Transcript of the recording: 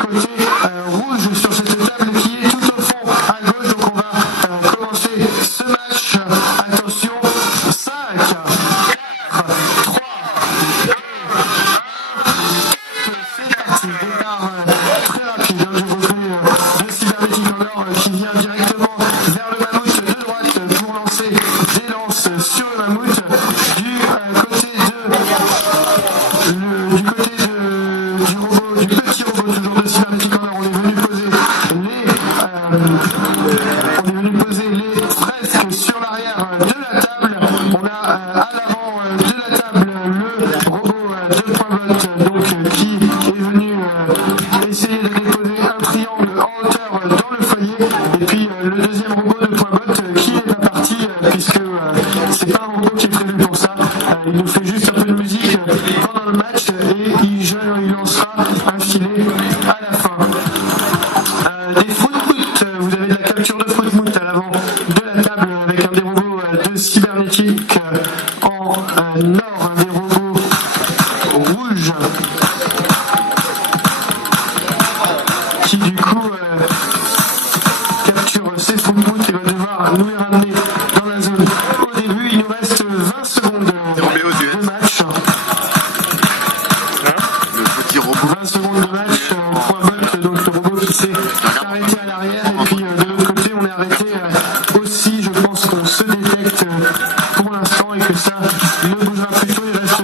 côté rouge sur cette table qui est tout au fond à gauche. Donc on va commencer ce match. Attention, 5, 4, 3, 2, 1. C'est parti. Départ très rapide du recrue de Cybernetic Honor qui vient directement vers le mammouth de droite pour lancer des lances sur le mammouth. Du petit robot toujours de Cybernetic Honor, on est venu poser les fresques sur l'arrière de la table. On a à l'avant de la table le robot de Point Bolt donc qui est venu essayer de déposer un triangle en hauteur dans le foyer. Et puis le deuxième robot de Point Bolt qui n'est pas parti puisque c'est pas un robot qui est prévu pour ça. Il nous fait juste un peu de musique pendant le match et il lancera un filet à la fin. Des fruit-mout, vous avez de la capture de fruit-mout à l'avant de la table avec un des robots de Cybernetic en or, un des robots rouges qui du coup capture ces fruit-mout et va devoir nous les ramener dans la zone. Au début, il nous reste 20 secondes de match. 20 secondes de match, Point Bolt, donc le robot qui s'est arrêté à l'arrière, et puis de l'autre côté on est arrêté aussi. Je pense qu'on se détecte pour l'instant et que ça ne bougera plus tôt. Il reste